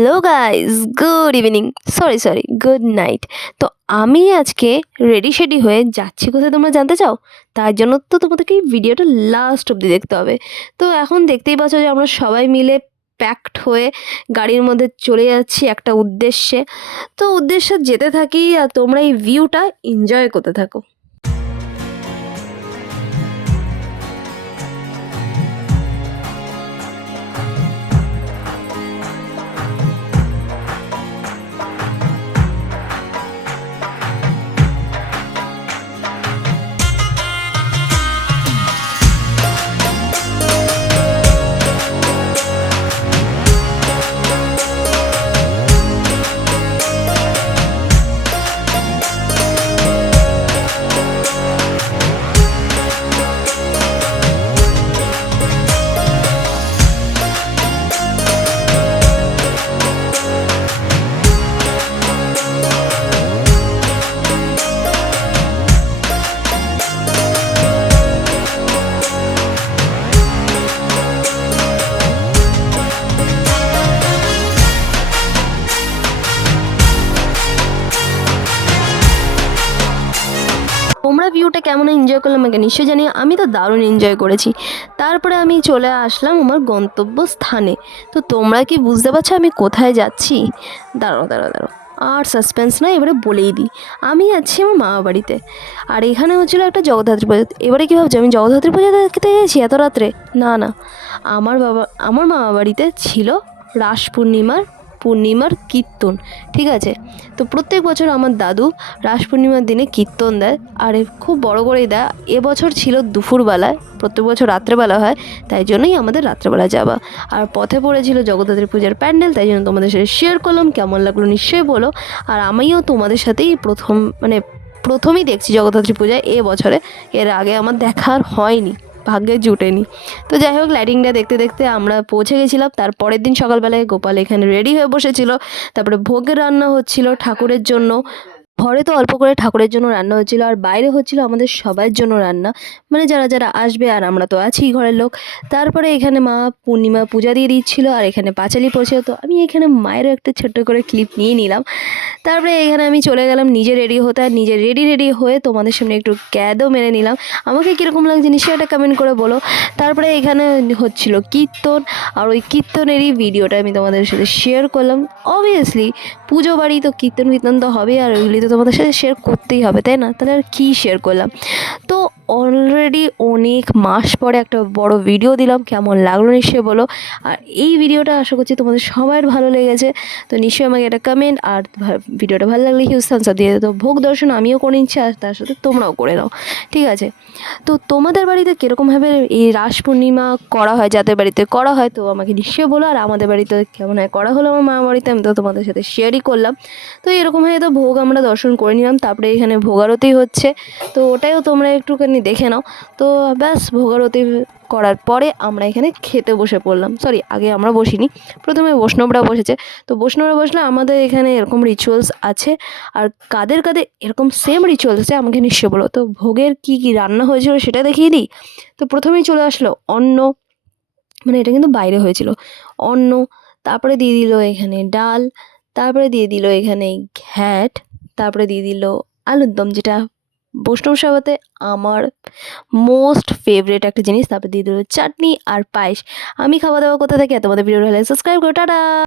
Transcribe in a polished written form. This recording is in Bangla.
Hello guys, good evening, sorry good night. তো আমি আজকে রেডি হয়ে যাচ্ছি কোথায় তোমরা জানতে চাও? তার জন্য তো তোমাদেরকে এই ভিডিওটা লাস্ট অবধি দেখতে হবে। তো এখন দেখতেই পাচ্ছ যে আমরা সবাই মিলে প্যাকড হয়ে গাড়ির মধ্যে চলে যাচ্ছি একটা উদ্দেশ্যে। তো উদ্দেশ্যে যেতে থাকি আর তোমরা এই ভিউটা এনজয় করতে থাকো। তোমরা ভিউটা কেমন এনজয় করলে আমাকে নিশ্চয়ই জানিয়ে। আমি তো দারুণ এনজয় করেছি। তারপরে আমি চলে আসলাম আমার গন্তব্য স্থানে। তো তোমরা কি বুঝতে পারছো আমি কোথায় যাচ্ছি? দাঁড়াও। আর সাসপেন্স না, এবারে বলেই দিই। আমি যাচ্ছি আমার মামা বাড়িতে। আর এখানে হচ্ছিলো একটা জগদ্ধাত্রী পুজো। এবারে কী ভাবছো আমি জগদ্ধাত্রী পুজো দেখতে গেছি এত রাত্রে? না, আমার মামা বাড়িতে ছিল রাস পূর্ণিমার কীর্তন, ঠিক আছে? তো প্রত্যেক বছর আমার দাদু রাস পূর্ণিমার দিনে কীর্তন দেয়, আর খুব বড় করেই দেয়। এবছর ছিল দুপুরবেলায়, প্রত্যেক বছর রাত্রেবেলা হয়, তাই জন্যই আমাদের রাত্রেবেলা যাওয়া। আর পথে পড়েছিল জগদ্ধাত্রী পূজার প্যান্ডেল, তাই জন্য তোমাদের সাথে শেয়ার করলাম। কেমন লাগলো নিশ্চয়ই বলো। আর আমিও তোমাদের সাথেই প্রথমেই দেখছি জগদ্ধাত্রী পূজায় এবছরে। এর আগে আমার দেখার হয়নি, ভাগ্যে জুটেনি। তো যাই হোক, লাইটিংটা দেখতে দেখতে আমরা পৌঁছে গেছিলাম। তার পরের দিন সকালবেলায় গোপাল এখানে রেডি হয়ে বসেছিল। তারপরে ভোগের রান্না হচ্ছিল ঠাকুরের জন্য। ঘরে তো অল্প করে ঠাকুরের জন্য রান্না হচ্ছিলো, আর বাইরে হচ্ছিলো আমাদের সবার জন্য রান্না, মানে যারা যারা আসবে, আর আমরা তো আছি ঘরের লোক। তারপরে এখানে মা পূর্ণিমা পূজা দিয়ে দিচ্ছিলো, আর এখানে পাঁচালি পড়ছিল। তো আমি এখানে মায়েরও একটা ছোট্ট করে ক্লিপ নিয়ে নিলাম। তারপরে এখানে আমি চলে গেলাম নিজে রেডি হতে, আর নিজে রেডি হয়ে তোমাদের সামনে একটু ক্যাদও মেরে নিলাম। আমাকে কীরকম লাগছে নিশ্চয়ই একটা কমেন্ট করে বলো। তারপরে এখানে হচ্ছিল কীর্তন, আর ওই কীর্তনেরই ভিডিওটা আমি তোমাদের সাথে শেয়ার করলাম। অবভিয়াসলি পুজো বাড়ি তো কীর্তন তো হবে, আর ওইগুলি তো তোমাদের সাথে শেয়ার করতেই হবে, তাই না? তাহলে আর কী শেয়ার করলাম। তো অলরেডি অনেক মাস পরে একটা বড় ভিডিও দিলাম, কেমন লাগলো নিশ্চয়ই বলো। আর এই ভিডিওটা আশা করছি তোমাদের সবার ভালো লেগেছে। তো নিশ্চয়ই আমাকে একটা কমেন্ট, আর ভিডিওটা ভালো লাগলে হিউজ থামস আপ দিয়ে। তো ভোগ দর্শন আমিও করে নিচ্ছি, আর তার সাথে তোমরাও করে নাও, ঠিক আছে? তো তোমাদের বাড়িতে কীরকমভাবে এই রাস পূর্ণিমা করা হয়, যাদের বাড়িতে করা হয় তো আমাকে নিশ্চয়ই বলো। আর আমাদের বাড়িতে কেমন হয় করা হলো আমার মামার বাড়িতে, আমি তো তোমাদের সাথে শেয়ারই করলাম। তো এরকমভাবে তো ভোগ আমরা দর্শন করে নিলাম। তারপরে এখানে ভোগারতি হচ্ছে, তো ওটাও তোমরা একটুখানি দেখে নাও। তো ব্যাস, ভোগারতি করার পরে আমরা এখানে খেতে বসে পড়লাম। আগে আমরা বসিনি, প্রথমে বৈষ্ণবরা বসেছে। তো বৈষ্ণবরা বসলে আমাদের এখানে এরকম রিচুয়ালস আছে। আর কাদের এরকম সেম রিচুয়ালস আছে আমাকে নিশ্চয়ই বলো। তো ভোগের কী রান্না হয়েছিল সেটা দেখিয়ে দিই। তো প্রথমেই চলে আসলো অন্ন, মানে এটা কিন্তু বাইরে হয়েছিল। অন্ন, তারপরে দিয়ে দিল এখানে ডাল, তারপরে দিয়ে দিল এখানে ঘ্যাট, তারপরে দিয়ে দিল আলুর দম, যেটা বৈষ্ণব সেবাতে আমার মোস্ট ফেভারিট একটা জিনিস। তারপরে দিয়ে দিল চাটনি আর পায়েস। আমি খাওয়া দাওয়া করতে থাকি। তোমাদের ভিডিও ভালো লাগে সাবস্ক্রাইব করো, টাটা।